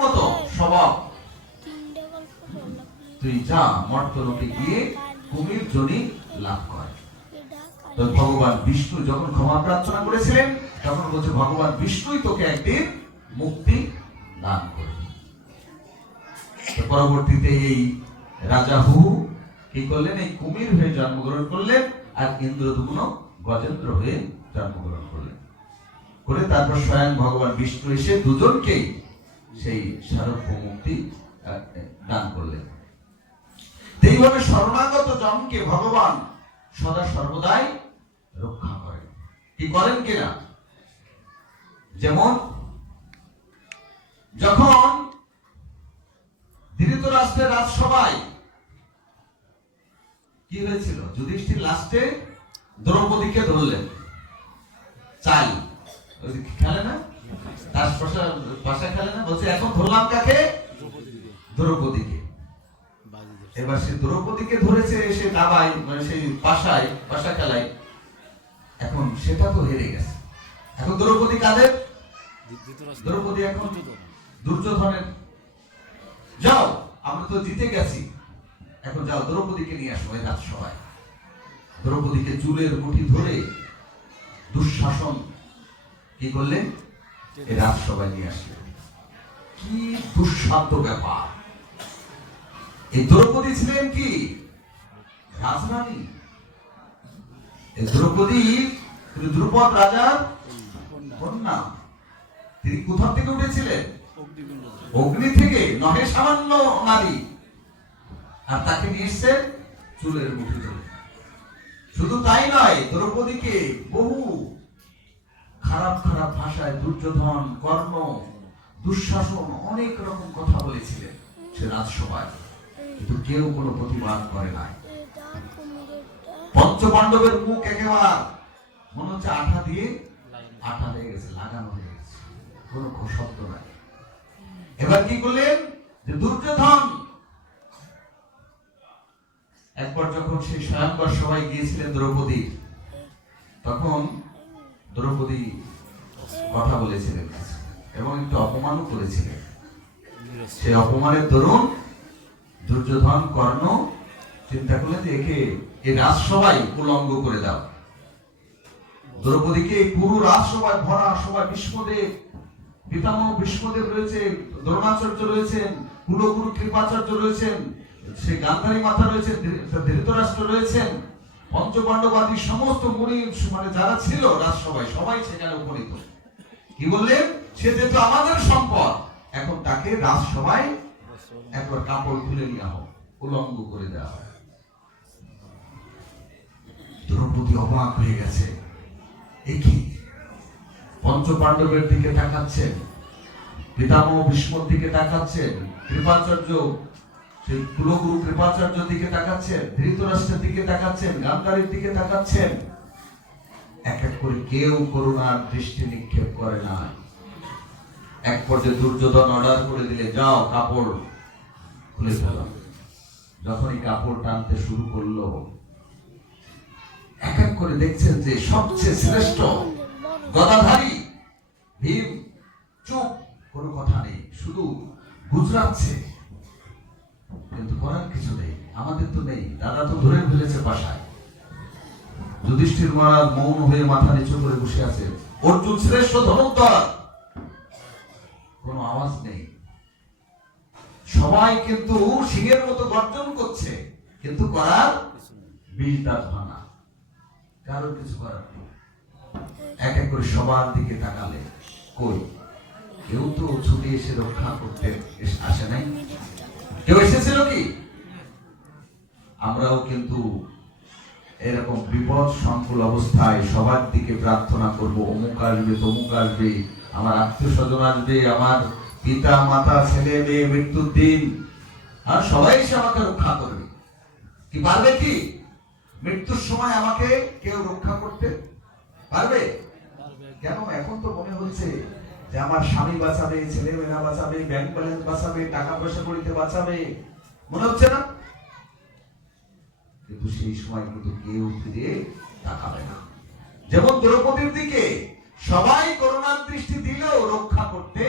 মতো স্বভাব, তুই যা মর্তলোকে গিয়ে কুমির জনি লাভ কর। তো ভগবান বিষ্ণু যখন ক্ষমা প্রার্থনা করেছিলেন তখন বলছে ভগবান বিষ্ণুই তোকে একদিন মুক্তি দান করবে। পরবর্তীতে এই রাজা হু কি করলেন, এই কুমির হয়ে জন্মগ্রহণ করলেন, আর ইন্দ্রদুম্ন গজেন্দ্র হয়ে জন্মগ্রহণ করলেন। করে তারপর স্বয়ং ভগবান বিষ্ণু এসে দুজনকেই সেই সার্বভৌম মুক্তি দান করলেন। এইভাবে শরণাগত জনকে ভগবান সদা সর্বদাই রক্ষা করেন। কি করেন কিনা, যেমন যখন ধৃতরাষ্ট্রের রাজসভায় কি হয়েছিল, যুধিষ্ঠির লাস্টে দ্রৌপদীকে ধরলেন, চাই খেলে না, তার পাশা খেলে না, বলছে এখন ধরলাম কাকে, দ্রৌপদীকে। এবার সে দ্রৌপদীকে ধরেছে সে দাবায়, মানে সেই পাশা খেলায়, এখন সেটা তো হেরে গেছে। এখন দ্রৌপদী কাদের, দ্রৌপদী এখন দুর্যোধনের। যাও আমরা তো জিতে গেছি, এখন যাও দ্রৌপদীকে নিয়ে আসো এই রাজসভায়। দ্রৌপদীকে চুলের মুঠি ধরে দুঃশাসন কি করলেন, এই রাজসভায় নিয়ে আসলেন। কি দুঃসাধ্য ব্যাপার। এই দ্রৌপদী ছিলেন কি রাজরানী। এই দ্রৌপদী দ্রুপদ রাজার কন্যা। তিনি কোথা থেকে উঠেছিলেন, অগ্নি থেকে, নহে সামান্য নারী, আর তাকে নিয়ে এসছেন চুলের মুঠি ধরে। শুধু তাই নয়, দ্রৌপদীকে বহু খারাপ খারাপ ভাষায় দুর্যোধন, কর্ণ, দুঃশাসন অনেক রকম কথা বলেছিলেন সে রাজসভায়, কিন্তু কেউ কোনো প্রতিবাদ করে নাই। পঞ্চপাণ্ডবের মুখ একেবারে মনে হচ্ছে আঠা দিয়ে আঠা হয়ে গেছে, লাগানো হয়ে গেছে, কোনো শব্দ নাই। এবার কি করলেন, যে দুর্যোধন একবার যখন সেই স্বয়ংবর সবাই গিয়েছিলেন দ্রৌপদী, তখন দ্রৌপদী কথা বলেছিলেন এবং একটু অপমানও করেছিলেন। সেই অপমানের দরুন দুর্যোধন, কর্ণ চিন্তা করলেন যে একে এই রাজসভায় উলঙ্গ করে দাও। দ্রৌপদীকে পুরো রাজসভায় ভরা সবাই, ভীষ্মদেব, পিতামহ ভীষ্মদেব রয়েছে, দ্রোণাচার্য রয়েছেন, কুলগুরু কৃপাচার্য রয়েছেন, সে গান্ধারী মাতা রয়েছেন, ধৃতরাষ্ট্র রয়েছেন, পঞ্চপাণ্ডবাদী সমস্ত মুনি মানে যারা ছিল রাজসভায় সবাই সেখানে উপনীত। কি বললেন, সে যেহেতু আমাদের সম্পদ, এখন তাকে রাজসভায় একবার কাপড় খুলে নেওয়া হোক, উলঙ্গ করে দেওয়া হয়। দ্রৌপদী অবাক হয়ে গেছে, এ কি, পঞ্চপাণ্ডবের দিকে তাকাচ্ছেন, পিতামহ ভীষ্মর দিকে তাকাচ্ছেন, কৃপাচার্য সেই কুলগুরু কৃপাচার্য দিকে তাকাচ্ছেন, ধৃতরাষ্ট্রের দিকে তাকাচ্ছেন, গান্ধারীর দিকে তাকাচ্ছেন, এক এক করে কেউ করুণার দৃষ্টি নিক্ষেপ করে না। এক পর্যায়ে দুর্যোধন অর্ডার করে দিলে, যাও কাপড় খুলে ফেলো। যখনই কাপড় টানতে শুরু করলো, এক এক করে দেখছেন যে সবচেয়ে শ্রেষ্ঠ গদাধারী ভীম চুপ, কোনো কথা নেই, শুধু গুজরাচ্ছে, কিন্তু করার কিছু নেই, আমাদের তো নেই, দাদা তো ধরে ফেলেছে পাশায়। যুধিষ্ঠির মহারাজ মৌন হয়ে মাথা নিচু করে বসে আছে, অর্জুন শ্রেষ্ঠ ধনুর্ধর, কোনো আওয়াজ নেই। সবাই কিন্তু সিংহের মতো গর্জন করছে, কিন্তু করার বিষ দাঁত ভাঙা, কারোর কিছু করার নেই। এক এক করে সবার দিকে তাকালে, কই কেউ তো ছুটে এসে রক্ষা করতে আসে নাই। কেউ এসেছিল কি? আমরাও কিন্তু এরকম বিপদ সংকুল অবস্থায় সবার দিকে প্রার্থনা করব, অমুক আসবে, তমুক আসবে, আমার আত্মীয় স্বজন আসবে, আমার পিতা মাতা ছেলে মেয়ে মৃত্যুর দিন, আর সবাই এসে আমাকে রক্ষা করবে। কি পারবে কি? মৃত্যুর সময় আমাকে কেউ রক্ষা করতে পারবে? কেন এখন তো মনে হচ্ছে যে আমার স্বামী বাঁচাবে, ছেলে মেয়েরা বাঁচাবে, ব্যাংক ব্যালেন্স বাঁচাবে, টাকা পয়সা করিতে বাঁচাবে, মনে হচ্ছে না? কিন্তু সেই সময় কিন্তু কেউ ফিরে তাকাবে না। যেমন দ্রৌপদীর দিকে সবাই করুণার দৃষ্টি দিলেও রক্ষা করতে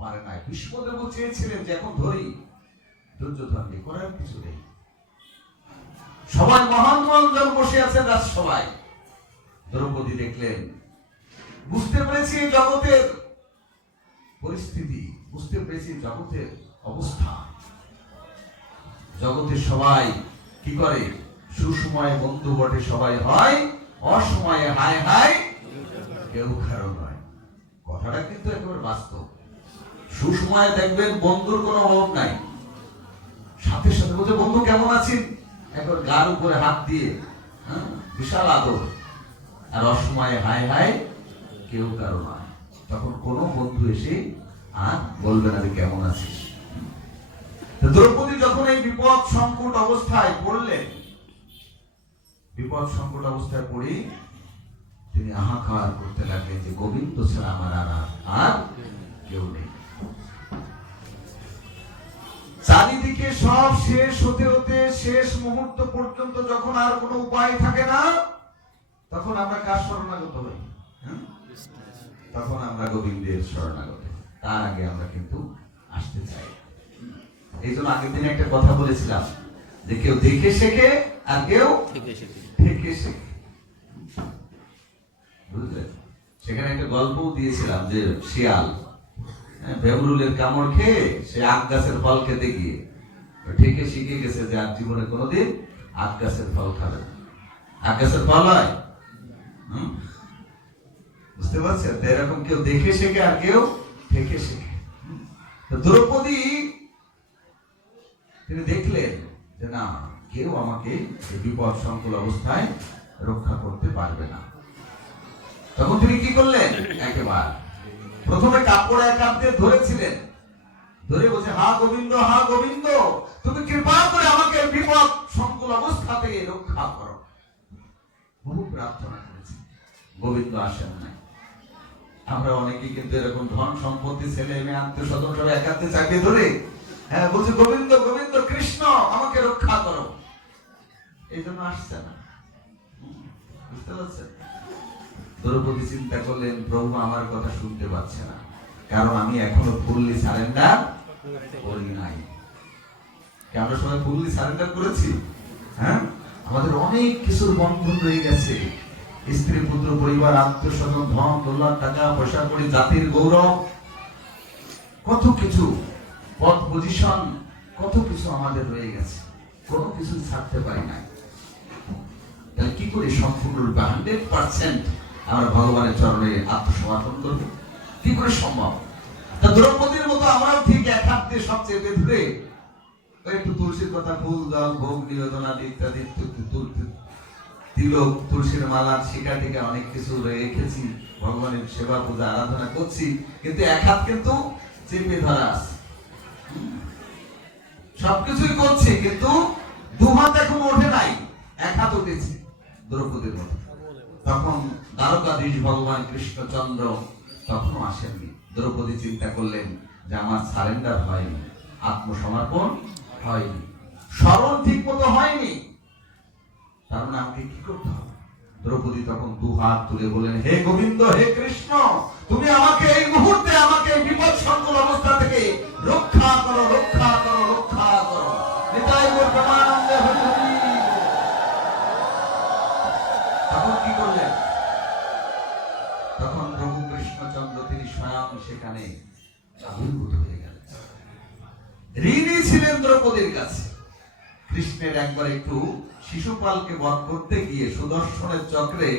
পারে নাই। ভীষ্মদেব চেয়েছিলেন যে এখন ধরি, দুর্যোধনকে করার কিছু নেই। সবাই মহান জন বসে আছেন রাজসভায়। দ্রৌপদী দেখলেন, বুঝতে পেরেছি জগতের পরিস্থিতি, বুঝতে পেরেছি জগতের অবস্থা। জগতের সবাই কি করে? সুসময়ে বন্ধু বটে সবাই হয়, অসময়ে হায় হায় কেউ কারো নয়। কথাটা কিন্তু একেবারে বাস্তব। সুসময়ে দেখবেন বন্ধুর কোনো অভাব নাই, সাথে সাথে বলছে বন্ধু কেমন আছেন, একবার গার উপরে হাত দিয়ে বিশাল আদর। আর অসময়ে হায় হায় কেউ কারো নয়। তখন কোনো বন্ধু এসে আর বলবে না যে কেমন আছিস। দ্রৌপদী যখন এই বিপদ সংকট অবস্থায় পড়লেন, বিপদ সংকট অবস্থায় পড়ে তিনি হাহাকার করতে লাগলেন যে গোবিন্দ ছাড়া আমার আর কেউ নেই। চারিদিকে সব শেষ হতে হতে শেষ মুহূর্ত পর্যন্ত যখন আর কোনো উপায় থাকে না, তখন আমরা কার শরণাগত হই? তখন আমরা গোবিন্দের শরণাগত। তার আগে আমরা কিন্তু আসতে চাই। এই জন্য আগের দিনে একটা কথা বলেছিলাম যে কেউ দেখে শেখে আর কেউ থেকে শেখে। বুঝলেন? সেখানে একটা গল্পও দিয়েছিলাম যে শিয়াল বেমরুলের কামড় খেয়ে সে আখ গাছের ফল খেতে গিয়ে থেকে শিখে গেছে যে আর জীবনে কোনোদিন আখ গাছের ফল খাবে না। আখ গাছের ফল হয়, বুঝতে পারছেন? এরকম কেউ দেখে শেখে আর কেউ থেকে শেখে। দ্রৌপদী তিনি দেখলেন যে না, কেউ আমাকে এই বিপদ সংকুল অবস্থায় রক্ষা করতে পারবে না। তখন তিনি কি করলেন? একেবারে প্রথমে কাপড় এক হাত দিয়ে ধরেছিলেন, ধরে বলছে হা গোবিন্দ, হা গোবিন্দ, তুমি কৃপা করে আমাকে বিপদ সংকুল অবস্থা থেকে রক্ষা করো। বহু প্রার্থনা করেছি, গোবিন্দ আসেন নাই। আমরা অনেকেই কিন্তু এরকম ধন সম্পত্তি, ছেলে মেয়ে, আত্মীয় স্বজন সবাই এক হাতে চাপিয়ে ধরে বলছে গোবিন্দ গোবিন্দ কৃষ্ণ আমাকে রক্ষা করো। এই জন্য আসছে না। বুঝতে পারছেন? দ্রৌপদী চিন্তা করলেন প্রভু আমার কথা শুনতে পাচ্ছে না, কারণ আমি এখনো ফুললি সারেন্ডার করি নাই। আমরা সবাই ফুললি সারেন্ডার করেছি? হ্যাঁ, আমাদের অনেক কিছুর বন্ধন রয়ে গেছে। স্ত্রী, পুত্র, পরিবার, আত্মীয় স্বজন, ধন দৌলত, টাকা পয়সা, করে জাতির গৌরব, কত কিছু, পদ পজিশন, কত কিছু আমাদের রয়ে গেছে। কোনো কিছু ছাড়তে পারি নাই। তাহলে কি করে সম্পূর্ণরূপে 100% আমরা ভগবানের চরণে আত্মসমর্পণ করবো? কি করে সম্ভব? তা দ্রৌপদীর মতো আমরাও ঠিক এক হাত দিয়ে সবচেয়ে ধরে একটু তুলসীর কথা, ফুল, জল, ভোগ, নিবেদন আদি ইত্যাদি, তিলক, তুলসীর মালা, শিকা টিকা অনেক কিছু রেখেছি, ভগবানের সেবা পূজা আরাধনা করছি, কিন্তু এক হাত কিন্তু চেপে ধরা আছে। সবকিছুই করছি কিন্তু দু হাত এখন ওঠে নাই, এক হাত উঠেছে দ্রৌপদীর মতো। তখন দ্বারকাধীশ ভগবান কৃষ্ণচন্দ্র তখনও আসেননি। দ্রৌপদী চিন্তা করলেন যে আমার সারেন্ডার হয়নি, আত্মসমর্পণ হয়নি, স্মরণ ঠিক মতো হয়নি, তার মানে আমাকে কি করতে হবে? দ্রৌপদী তখন দু হাত তুলে বলেন হে গোবিন্দ, হে কৃষ্ণ, তুমি আমাকে এই মুহূর্তে আমাকে বিপদ সংকুল অবস্থা থেকে রক্ষা করো, রক্ষা করো, রক্ষা করো। নিতাই গৌর প্রেমানন্দে হরি হরি। তখন কি করলেন? তখন প্রভু কৃষ্ণচন্দ্র তিনি স্বয়ং সেখানে আবির্ভূত হয়ে গেলেন। ঋণী ছিলেন দ্রৌপদীর কাছে। কৃষ্ণের একবার একটু শিশুপালকে বধ করতে গিয়ে সুদর্শনের চক্রে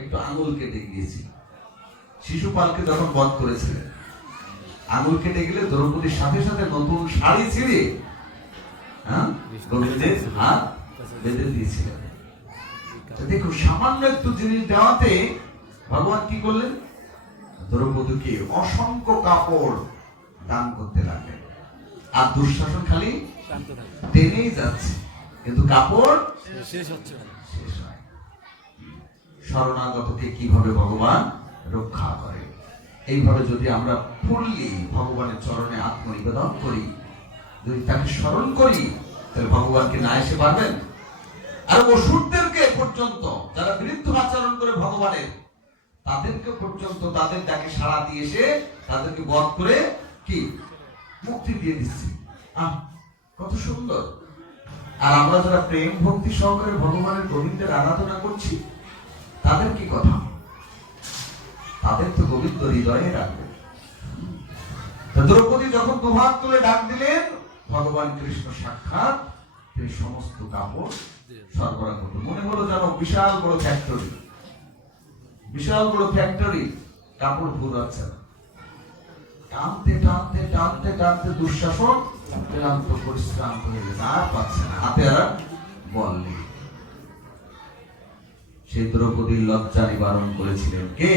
একটু আঙুল কেটে গিয়েছিল। শিশুপালকে যখন বধ করেছিলেন, আঙুল কেটে গেলে দ্রৌপদীর সাথে সাথে নতুন শাড়ি ছিঁড়ে গোবিন্দের হাত বেঁধে দিয়েছিলেন। দেখুন, সামান্য একটু জিনিস দেওয়াতে ভগবান কি করলেন? দ্রৌপদীকে অসংখ্য কাপড় দান করতে লাগলেন। আর দুঃশাসন খালি টেনেই যাচ্ছে, কিন্তু কাপড় শেষ হচ্ছে না। শরণাগতকে কিভাবে ভগবান রক্ষা করে, এইভাবে যদি আমরা ফুললি ভগবানের চরণে আত্মনিবেদন করি, যদি তাকে স্মরণ করি, তাহলে ভগবানকে না এসে পারবেন? আর অসুরদেরকে পর্যন্ত, যারা বিরুদ্ধ আচরণ করে ভগবানের, তাদেরকে পর্যন্ত তাদের ডাকে সাড়া দিয়ে এসে তাদেরকে বধ করে কি মুক্তি দিয়ে দিচ্ছি। কত সুন্দর। আর আমরা যারা প্রেম ভক্তি সহকারে ভগবানের গোবিন্দের আরাধনা করছি, তাদের কি কথা? তাদের তো গোবিন্দ হৃদয়ে রাখবে। দ্রৌপদী যখন দুহাত তুলে ডাক দিলেন, ভগবান কৃষ্ণ সাক্ষাৎ এই সমস্ত কাপড় সরবরাহ করল। মনে হলো যেন বিশাল বড় ফ্যাক্টরি, বিশাল বড় ফ্যাক্টরি, কাপড় ঘুরাচ্ছে না। টানতে টানতে টানতে টানতে দুঃশাসন ক্লান্ত পরিশ্রান্ত হয়ে গেছে, আর পাচ্ছে না, হাতে আর বল নেই। সেই দ্রৌপদীর লজ্জা নিবারণ করেছিলেন কে?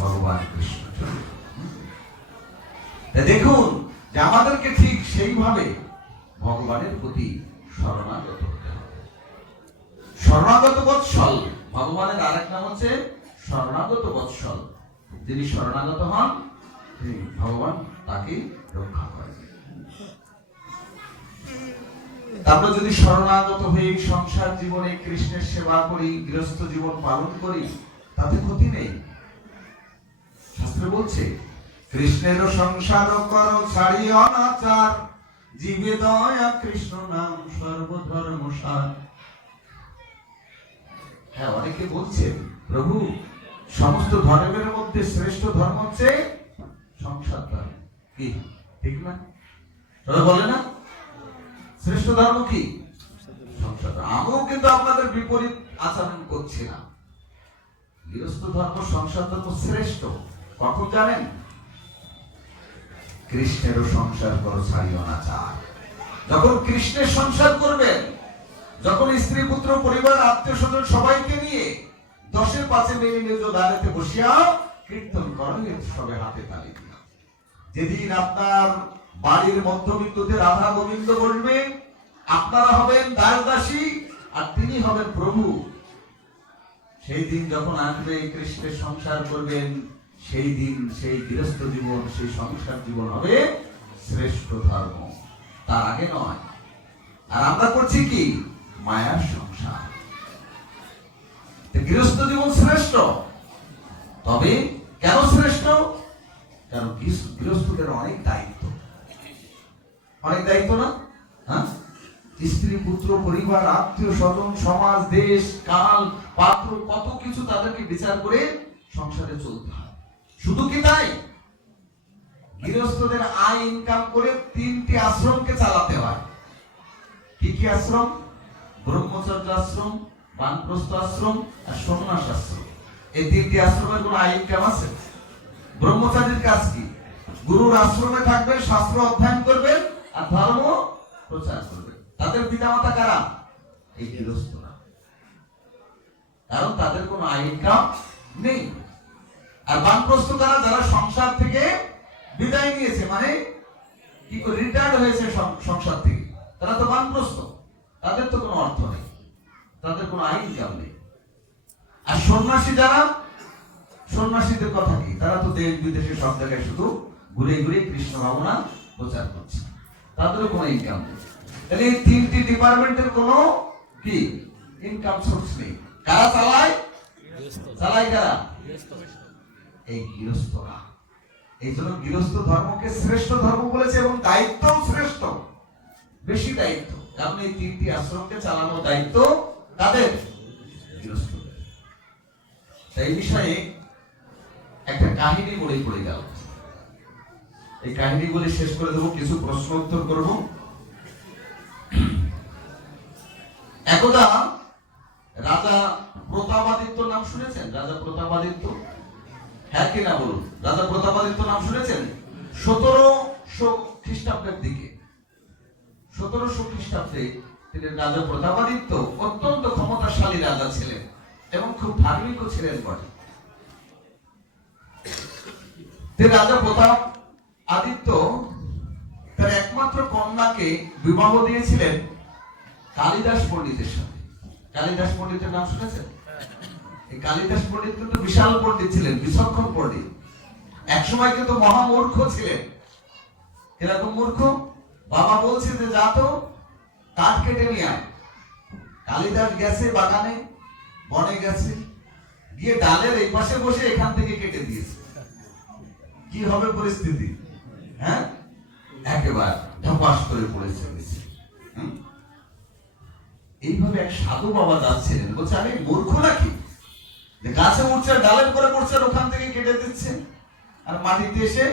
ভগবান কৃষ্ণ। দেখুন যে আমাদেরকে ঠিক সেইভাবে ভগবানের প্রতি শরণাগত হতে হবে। শরণাগত বৎসল, ভগবানের আরেক নাম হচ্ছে শরণাগত বৎসল। যিনি শরণাগত হন, ভগবান তাকে রক্ষা করেন। আমরা যদি শরণাগত হয়ে সংসার জীবনে কৃষ্ণের সেবা করি, গৃহস্থ জীবন পালন করি, তাতে ক্ষতি নেই। শাস্ত্র বলছে, কৃষ্ণের সংসার কর ছাড়ি অনাচার, জীবে দয়া কৃষ্ণ নাম সর্বধর্ম সার। হ্যাঁ, অনেকে বলছেন প্রভু সমস্ত ধর্মের মধ্যে শ্রেষ্ঠ ধর্ম হচ্ছে সংসার ধর্ম। কি ঠিক না? তারা বলে না শ্রেষ্ঠ ধর্ম কি? সংসার ধর্ম। আমিও কিন্তু আপনাদের বিপরীত আচরণ করছি না। গৃহস্থ ধর্ম, সংসার ধর্ম শ্রেষ্ঠ। কখন জানেন? কৃষ্ণেরও সংসার করো ছাড়ি অনাচার। যখন কৃষ্ণের সংসার করবেন, যখন স্ত্রী পুত্র পরিবার আত্মীয় স্বজন সবাইকে নিয়ে 10-5 মিলে নিজ দাঁড়াতে বসিয়া কীর্তন করেন, সবে হাতে তালি দিয়া। যেদিন আপনার বাড়ির মধ্যবিন্দুতে রাধা গোবিন্দ বসবে, আপনারা হবেন দাসদাসী আর তিনি হবেন প্রভু। সেই দিন যখন আসবে, কৃষ্ণের সংসার করবেন, সেই দিন সেই গৃহস্থ জীবন, সেই সংসার জীবন হবে শ্রেষ্ঠ ধর্ম, তার আগে নয়। আর আমরা করছি কি? মায়ার সংসার। গৃহস্থ জীবন শ্রেষ্ঠ। তবে কেন শ্রেষ্ঠ? কারণ গৃহস্থদের অনেক দায়িত্ব, অনেক দায়িত্ব না? হ্যাঁ, স্ত্রী পুত্র পরিবার আত্মীয় স্বজন সমাজ দেশ কাল পাত্র কত কিছু তাদেরকে বিচার করে সংসারে চলতে হয়। শুধু কি তাই? গৃহস্থদের আয় ইনকাম করে 3টি আশ্রমকে চালাতে হয়। কি কি আশ্রম? ব্রহ্মচর্য আশ্রম, বানপ্রস্থ আশ্রম আর সন্ন্যাস আশ্রম। এই 3টি আশ্রমের কোন আয় ইনকাম আছে? ব্রহ্মচারীর কাজ কি? গুরুর আশ্রমে থাকবেন, শাস্ত্র অধ্যয়ন করবেন আর ধর্ম প্রচার করবেন। তাদের পিতামাতা কারা? এই গৃহস্থরা। কারণ তাদের কোনো আয় ইনকাম নেই। আর বানপ্রস্থ কারা? যারা সংসার থেকে বিদায় নিয়েছে, মানে কি করে রিটায়ার্ড হয়েছে সংসার থেকে, তারা তো বানপ্রস্থ, তাদের তো কোনো অর্থ নেই, তাদের কোনো আয় ইনকাম নেই। আর সন্ন্যাসী যারা, সন্ন্যাসীদের কথা কি? তারা তো দেশ বিদেশে সব জায়গায় শুধু ঘুরে ঘুরে কৃষ্ণ ভাবনা প্রচার করছে, তাদেরও কোনো ইনকাম নেই। তাহলে এই 3টি ডিপার্টমেন্টের কোনো কি ইনকাম সোর্স নেই। কারা চালায়? চালায় কারা? এই গৃহস্থরা। এই জন্য গৃহস্থ ধর্মকে শ্রেষ্ঠ ধর্ম বলেছে এবং দায়িত্বও শ্রেষ্ঠ, বেশি দায়িত্ব। কারণ এই 3টি আশ্রমকে চালানোর দায়িত্ব তাদের, গৃহস্থদের। এই বিষয়ে একটা কাহিনী মনে পড়ে গেল। এই কাহিনীগুলি শেষ করে দেবো, কিছু প্রশ্ন উত্তর করব। একদা রাজা প্রতাপাদিত্য নাম শুনেছেন? রাজা প্রতাপাদিত্য, হ্যাঁ কিনা বলুন? রাজা প্রতাপাদিত্য নাম শুনেছেন? 1700 খ্রিস্টাব্দের দিকে, 1700 খ্রিস্টাব্দে তিনি রাজা প্রতাপাদিত্য অত্যন্ত ক্ষমতাশালী রাজা ছিলেন এবং খুব ধার্মিকও ছিলেন বটে। রাজা প্রতাপ আদিত্য তার একমাত্র কন্যাকে বিবাহ দিয়েছিলেন কালিদাস পণ্ডিতের সাথে। কালিদাস পণ্ডিতের নাম শুনেছেন? এই কালিদাস পণ্ডিত কিন্তু বিশাল পণ্ডিত ছিলেন, বিচক্ষণ পণ্ডিত। একসময় কিন্তু মহামূর্খ ছিলেন। কিরকম মূর্খ? বাবা বলছে যে যা তো কাঠ কেটে নিয়ে আয়। কালিদাস গেছে বাগানে, বনে গেছে, গিয়ে ডালের এই পাশে বসে এখান থেকে কেটে দিয়েছে। কি হবে পরিস্থিতি? হ্যাঁ, একেবারে ধপাস করে পড়েছে। এইভাবে এক সাধু বাবা যাচ্ছিলেন, বলছে আরে মূর্খ নাকি, যে গাছে উঠছে ডালের করে পড়ছে, ওখান থেকে কেটে দিচ্ছে আর মাটিতে এসে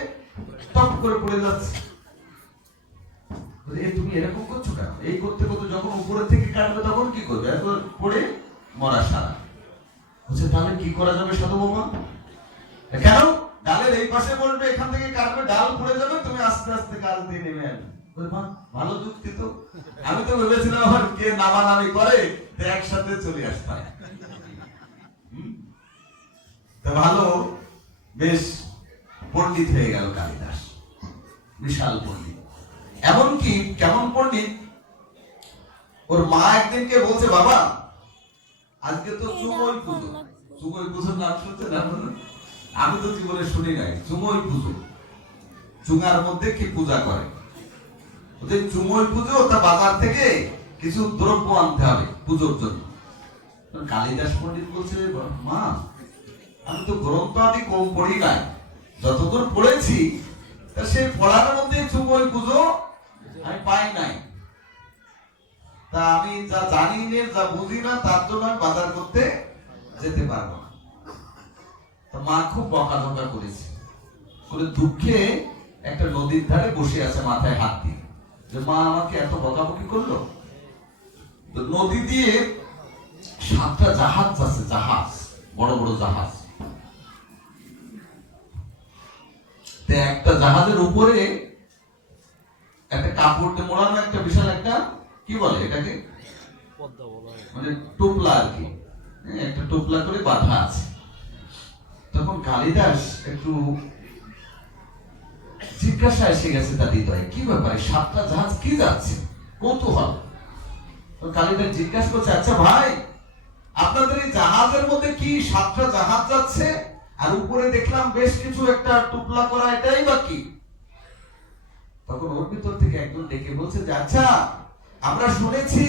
টপ করে পড়ে যাচ্ছে। তুমি এরকম করছো কেন? এই করতে করতে যখন উপরে থেকে কাটবে তখন কি করবে? এখন পড়ে মরা সারা। বলছে তাহলে কি করা যাবে সাধু বাবা? কেন? ডালের এই পাশে পড়বে, এখান থেকে কাটবে, ডাল পড়ে যাবে, তুমি আস্তে আস্তে গাছ দিয়ে নেমে আসবে। ভালো যুক্তি তো। আমি তো ভেবেছিলাম আবার কে নামানামি করে একসাথে চলে আসতে হয়। ভালো, বেশ পণ্ডিত হয়ে গেল কালিদাস, বিশাল পণ্ডিত। এমনকি কেমন পণ্ডিত, ওর মা একদিনকে বলছে বাবা আজকে তো চুমই পুজো। চুমই পুজোর নাম শুনছে না? আমি তো জীবনে শুনি নাই। চুমই পুজো, চুঙার মধ্যে কি পূজা করে? চুমই পুজো, তা বাজার থেকে কিছু দ্রব্য আনতে হবে পুজোর জন্য। কালিদাস পণ্ডিত বলছে মা আমি তো গ্রন্থ আদি কম পড়ি নাই, যতদূর পড়েছি তা সেই পড়ার মধ্যে চুমই পুজো আমি পাই নাই। তা আমি যা জানি না, যা বুঝি না, তার জন্য আমি বাজার করতে যেতে পারবো না। মা খুব বকাঝকা করেছে, করে দুঃখে একটা নদীর ধারে বসে আছে মাথায় হাত দিয়ে, যে মা আমাকে এত বকাবকি করলো। তো নদী দিয়ে 7টা জাহাজ আছে, জাহাজ, বড় বড় জাহাজ। একটা জাহাজের উপরে একটা কাপড় দিয়ে মোড়ানো একটা বিশাল একটা কি বলে এটাকে, মানে টোপলা আর কি, একটা টোপলা করে বাঁধা আছে। তখন কালিদাস একটু জিজ্ঞাসা এসে গেছে তার হৃদয়ে, কি ব্যাপারে 7টা জাহাজ কি যাচ্ছে, কৌতূহল। কালিদাস জিজ্ঞাসা করছে আচ্ছা ভাই আপনাদের এই জাহাজের মধ্যে কি 7টা জাহাজ যাচ্ছে, আর উপরে দেখলাম বেশ কিছু একটা টুকলা করা, এটাই বা কি? তখন ওর ভিতর থেকে একজন ডেকে বলছে যে আচ্ছা আমরা শুনেছি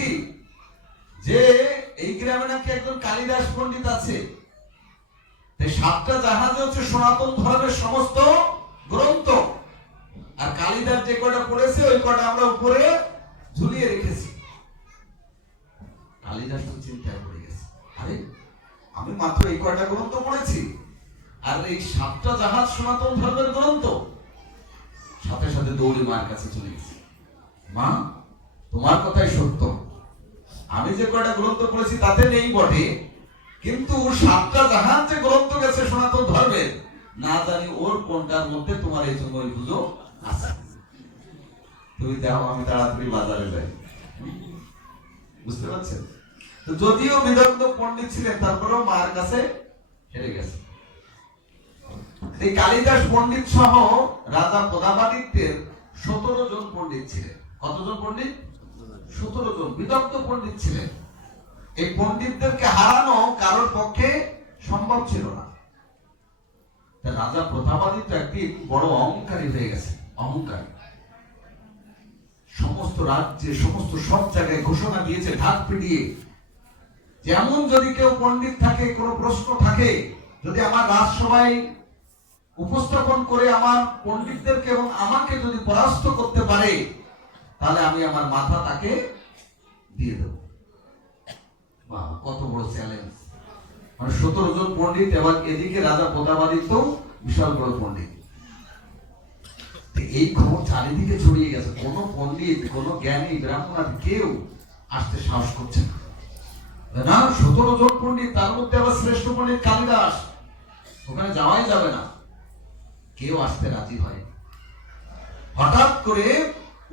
যে এই গ্রামে নাকি একজন কালিদাস পণ্ডিত আছে, 7টা জাহাজ হচ্ছে সনাতন ধর্মের সমস্ত গ্রন্থ, আর কালিদাস যে কটা পড়েছে ওই কটা আমরা উপরে ঝুলিয়ে রেখেছি। কালিদাস তো চিন্তায় পড়ে গেছে, আরে আমি মাত্র এই কয়টা গ্রন্থ পড়েছি, আর এই 7টা জাহাজ সনাতন ধর্মের গ্রন্থ। সাথে সাথে দৌড়ে মায়ের কাছে চলে গেছে, মা তোমার কথাই সত্য, আমি যে কয়টা গ্রন্থ পড়েছি তাতে নেই বটে, কিন্তু 7টা জাহাজ যে গ্রন্থ গেছে সনাতন ধর্মের, না জানি ওর কোনটার মধ্যে তোমার এই চুমই পুজো আছে। তুমি দেখো আমি তাড়াতাড়ি বাজারে যাই। বুঝতে পারছেন? তো যদিও বিদগ্ধ পণ্ডিত ছিলেন, তারপরেও মায়ের কাছে হেরে গেছে। এই কালিদাস পণ্ডিত সহ রাজা প্রতাপাদিত্যের 17 জন পণ্ডিত ছিলেন। কতজন পণ্ডিত? 17 জন বিদগ্ধ পণ্ডিত ছিলেন। এই পণ্ডিতদেরকে হারানো কারোর পক্ষে সম্ভব ছিল না। রাজা প্রতাপাদিত্য একদিন বড় অহংকারী হয়ে গেছে, অহংকারী। সমস্ত রাজ্যে সমস্ত সব জায়গায় ঘোষণা দিয়েছে ঢাক পিটিয়ে, যেমন যদি কেউ পণ্ডিত থাকে, কোনো প্রশ্ন থাকে, যদি আমার রাজসভায় উপস্থাপন করে আমার পণ্ডিতদেরকে এবং আমাকে যদি পরাস্ত করতে পারে, তাহলে আমি আমার মাথা তাকে দিয়ে দেব। বাহ, কত বড় চ্যালেঞ্জ! মানে 17 জন পণ্ডিত, এবং এদিকে রাজা প্রতাপাদিত্য বিশাল বড় পণ্ডিত। এই খবর চারিদিকে ছড়িয়ে গেছে, কোন পণ্ডিত, কোন জ্ঞানী ব্রাহ্মণ কেউ আসতে সাহস করছে না। 17 জন পণ্ডিত, তার মধ্যে আবার শ্রেষ্ঠ পণ্ডিত কালিদাস, ওখানে যাওয়াই যাবে না, কেউ আসতে রাজি হয়। হঠাৎ করে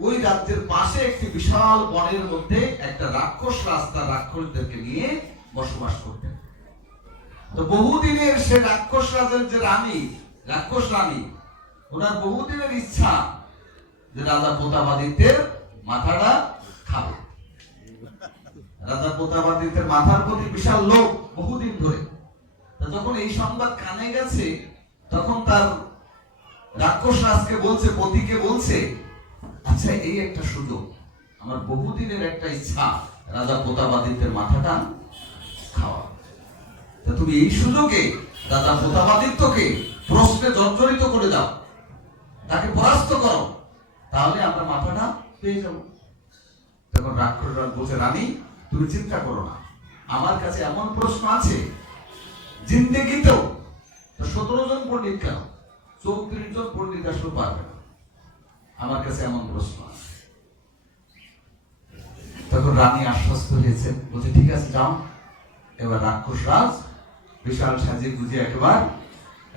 ওই রাজ্যের পাশে একটি বিশাল বনের মধ্যে একটা রাক্ষস রাস্তা রাক্ষসদেরকে নিয়ে বসবাস করতেন। তো বহুদিনের সে রাক্ষস রাজের যে রানী, রাক্ষস রানী, ওনার বহুদিনের ইচ্ছা যে রাজা প্রতাপাদিত্যের মাথাটা খাবে। রাজা প্রতাপাদিত্যের মাথার প্রতি বিশাল লোভ বহুদিন ধরে। যখন এই সংবাদ কানে গেছে, তখন তার রাক্ষস রাজকে বলছে, পতিকে বলছে, আচ্ছা এই একটা সুযোগ, আমার বহুদিনের একটা ইচ্ছা রাজা প্রতাপাদিত্যের মাথাটা খাওয়া। তুমি এই সুযোগে রাজা প্রতাপাদিত্যকে প্রশ্নে জর্জরিত করে দাও। তাকে পরাস্ত করো, তাহলে আমরা মাথাটা পেয়ে যাব। তখন রাক্ষসরাজ বলছে, রানী তুমি চিন্তা করো না, আমার কাছে এমন প্রশ্ন আছে জিন্দেগিতেও 17 জন পণ্ডিত কেন 34 জন পণ্ডিত আসলে পারবে না, আমার কাছে এমন প্রশ্ন আছে। তখন রানী আশ্বস্ত হয়েছে, বলছে ঠিক আছে যাও। এবার রাক্ষসরাজ বিশাল সাজিয়ে গুজিয়ে একেবারে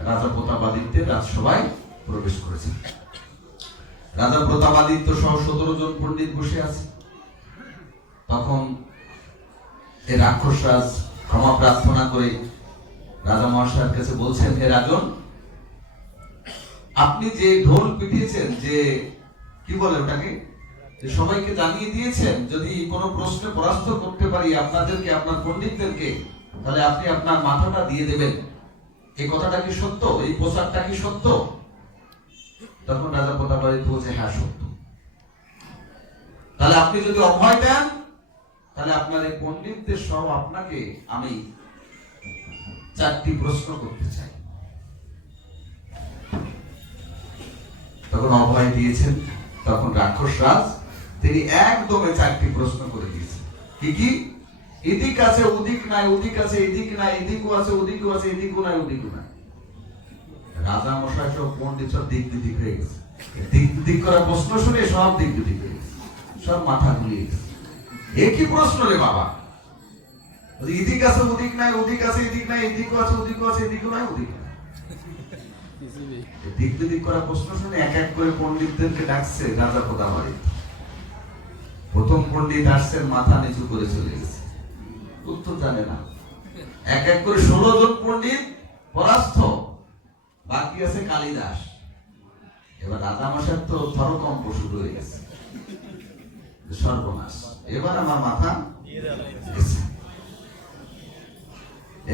রাজা প্রতাপাদিত্যের রাজসভায় প্রবেশ করেছে। রাজা প্রতাপাদিত্য সহ 17 জন পণ্ডিত বসে আছে। তখন এই রাক্ষসরাজ ক্ষমা প্রার্থনা করে রাজা মহাশয়ের কাছে বলছেন, হে রাজন, আপনি যে ঢোল পিটিয়েছেন, যে কি বলে ওটাকে, যে সবাইকে জানিয়ে দিয়েছেন যদি কোনো প্রশ্নে পরাস্ত করতে পারি আপনাদেরকে, আপনার পণ্ডিতদেরকে, তাহলে আপনি আপনার মাথাটা দিয়ে দেবেন, এই কথাটা কি সত্য? এই প্রচারটা কি সত্য? তখন রাজা প্রতাপাদিত্য বলছে, হ্যাঁ সত্য। তাহলে আপনি যদি অভয় দেন, তাহলে আপনার এই পণ্ডিতদের সহ আপনাকে আমি 4টি প্রশ্ন করতে চাই। তখন অভয় দিয়েছেন। তখন রাক্ষসরাজ তিনি একদমে 4টি প্রশ্ন করে দিয়েছেন। কি কি? এদিক আছে ওদিক নাই, ওদিক আছে এদিক নাই, এদিকও আছে ওদিকও আছে, এদিকও নাই ওদিকও নাই। রাজা মশাই সব পণ্ডিত সব দিক বিদিক হয়ে গেছে। দিক বিদিক করা প্রশ্ন শুনে সব দিক বিদিক হয়ে গেছে, সব মাথা ঘুরিয়ে গেছে। একই প্রশ্ন রে বাবা, এদিক আছে ওদিক নাই, ওদিক আছে এদিক নাই, এদিকও আছে ওদিকও আছে, এদিকও নাই ওদিক নাই। দিক বিদিক করা প্রশ্ন শুনে এক এক করে পণ্ডিতদেরকে ডাকছে রাজা প্রতাপাদিত্য। প্রথম পণ্ডিত আসছেন, মাথা নিচু করে চলে গেছে, উত্তর জানে না। এক এক করে 16 জন পণ্ডিত পরাস্ত, বাকি আছে কালিদাস। এবার রাজা মশাই তো থরকম্প শুরু হয়ে গেছে, সর্বনাশ, এবার আমার মাথা গেছে।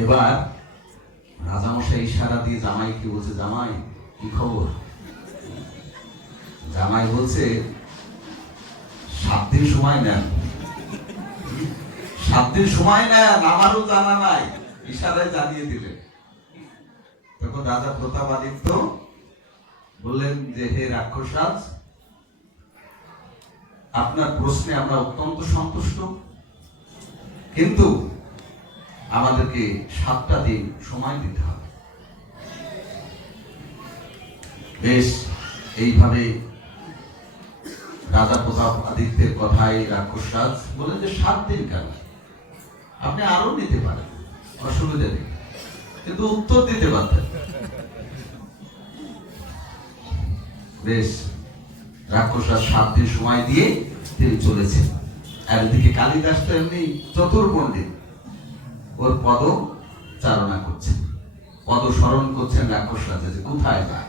এবার রাজামশাই ইশারা দিয়ে জামাইকে বলছে, জামাই কি খবর? জামাই বলছে, 7 দিন সময় নেন। 7 দিন সময় নেন, আমারও জানা নাই, ইশারায় জানিয়ে দিলেন। তখন রাজা প্রতাপাদিত্য বললেন যে, হে রাক্ষসরাজ, আপনার প্রশ্নে আমরা অত্যন্ত সন্তুষ্ট, কিন্তু আমাদেরকে 7টা দিন সময় দিতে হবে। বেশ, এইভাবে রাজা প্রতাপাদিত্যের কথায় রাক্ষসরাজ বলেন যে 7 দিন কেন, আপনি আরো নিতে পারেন, অসুবিধা নেই, কিন্তু উত্তর দিতে পারতেন। বেশ, রাক্ষসরাজ 7 দিন সময় দিয়ে তিনি চলেছেন। আর এদিকে কালিদাস তো এমনি চতুর পণ্ডিত, ওর পদ চারণা করছেন, পদ স্মরণ করছেন রাক্ষসরাজ যে কোথায় যায়।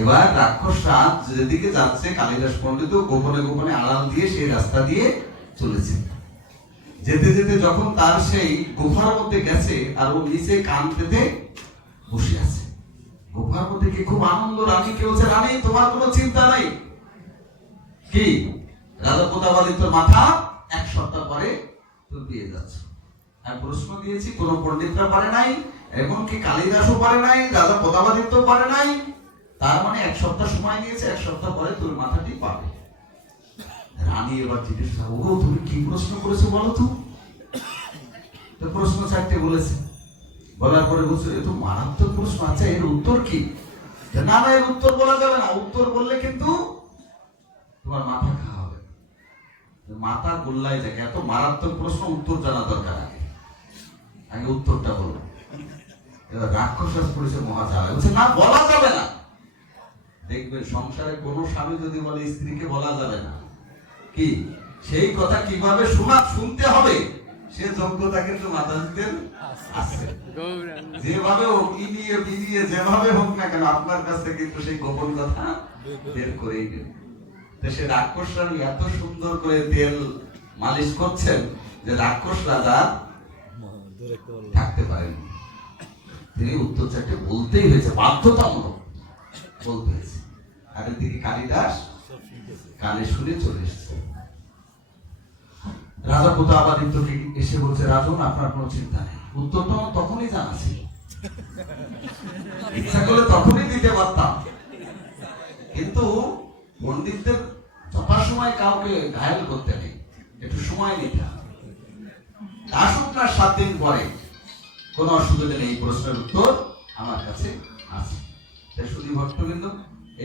এবার রাক্ষসরাজ যেদিকে যাচ্ছে, কালিদাস পণ্ডিত গোপনে গোপনে আড়াল দিয়ে সেই রাস্তা দিয়ে চলেছে। যেতে যেতে যখন তার সেই গুফার মধ্যে গেছে, আর ও নিচে কান পেতে বসে আছে, গুফার মধ্যে কি খুব আনন্দ। রানীকে বলছে, রানী তোমার কোনো চিন্তা নাই। কি? রাজা প্রতাপাদিত্যর মাথা 1 সপ্তাহ পরে তুমি পেয়ে যাচ্ছ। আমি প্রশ্ন দিয়েছি, কোন পণ্ডিতরা পারে নাই, এমনকি কালিদাসও পারে নাই, রাজা প্রতাপাদিত্য পারে নাই, তার মানে 1 সপ্তাহ সময় নিয়েছে, 1 সপ্তাহ পরে তোর মাথাটি পাবে। রানী এবার জিজ্ঞেস করল, ওগো তুমি কি প্রশ্ন করেছো বলো তো? তো প্রশ্ন 4টে বলেছে। বলার পরে বলছো, এ তো মারাত্মক প্রশ্ন, আচ্ছা এর উত্তর কি? না না, এর উত্তর বলা যাবে না, উত্তর বললে কিন্তু তোমার মাথা খাওয়া হবে, মাথা গোল্লায় যায়। এত মারাত্মক প্রশ্ন, উত্তর জানা দরকার, আগে উত্তরটা বলো। এবার রাক্ষসরাজ পড়েছে মহাজালায়, বলছে না বলা যাবে না। দেখবেন সংসারে কোনো স্বামী যদি বলে স্ত্রীকে বলা যাবে না, কি সেই কথা কিভাবে শুনতে হবে সে যোগ্যতা কিন্তু মাতাজিদের আছে। যেভাবে হোক, ইনিয়ে বিনিয়ে যেভাবে হোক না কেন, আপনার কাছ থেকে কিন্তু সেই গোপন কথা বের করেই দেবে। তো সে রাক্ষস রানী এত সুন্দর করে তেল মালিশ করছেন যে রাক্ষস রাজা থাকতে পারেন, তিনি উত্তর 4টে বলতেই হয়েছে, বাধ্যতামূলক বলতে হয়েছে। আর এদিকে কালিদাস কানে শুনে চলে এসেছে। রাজা প্রতাপাদিত্যকে এসে বলছে, রাজন আপনার কোনো চিন্তা নেই, উত্তরটা আমার তখনই জানা ছিল, ইচ্ছা করলে তখনই দিতে পারতাম, কিন্তু পণ্ডিতদের যথাসময় কাউকে ঘায়েল করতে নেই, একটু সময় নিতে হবে। আসুক না 7 দিন পরে, কোনো অসুবিধা নেই, এই প্রশ্নের উত্তর আমার কাছে আছে। তাই শুধু ভক্তবৃন্দ,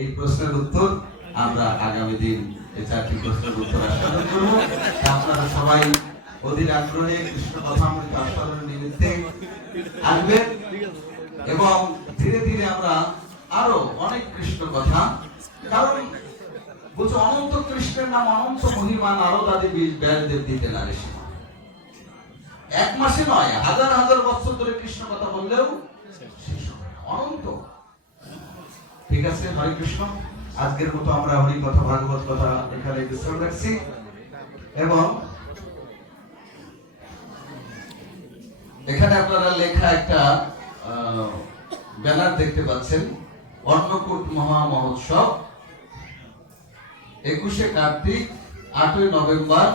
এই প্রশ্নের উত্তর আমরা আগামী দিন এই 4টি প্রশ্নের উত্তর আস্বাদন করবো। আপনারা সবাই অধীর আগ্রহে কৃষ্ণ কথামৃত আস্বাদনের নিমিত্তে আসবেন এবং ধীরে ধীরে আমরা আরো অনেক কৃষ্ণ কথা, কারণ বলছে অনন্ত কৃষ্ণের নাম অনন্ত মহিমা, নারদাদি ব্যাসদেব দিতে নারে সীমা। 1 মাসে নয়, হাজার হাজার বছর ধরে কৃষ্ণ কথা বললেও শেষ হবে না, অনন্ত। ঠিক আছে, হরে কৃষ্ণ। আজকের মতো আমরা হরি কথা ভাগবত কথা এখানে বিশ্রাম রাখছি এবং এখানে আপনারা লেখা একটা ব্যানার দেখতে পাচ্ছেন, অন্নকূট মহা মহোৎসব 21শে কার্তিক 8ই নভেম্বর,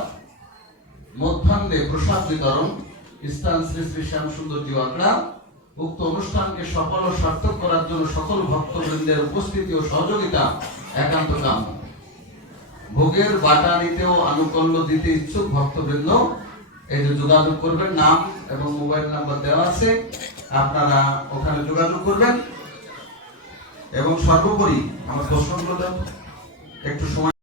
মধ্যাহ্নে প্রসাদ বিতরণ, স্থান শ্রী শ্রী শ্যাম সুন্দরজি আগ্রা। উক্ত অনুষ্ঠানকে সফল ও সার্থক করার জন্য সকল ভক্তবৃন্দের উপস্থিতি ও সহযোগিতা একান্ত কাম্য। ভোগের বাটা নিতেও আনুকূল্য দিতে ইচ্ছুক ভক্তবৃন্দ এই যে যোগাযোগ করবেন, নাম এবং মোবাইল নাম্বার দেওয়া আছে, আপনারা ওখানে যোগাযোগ করবেন। এবং সর্বোপরি আমার প্রশ্নগুলো একটু সময়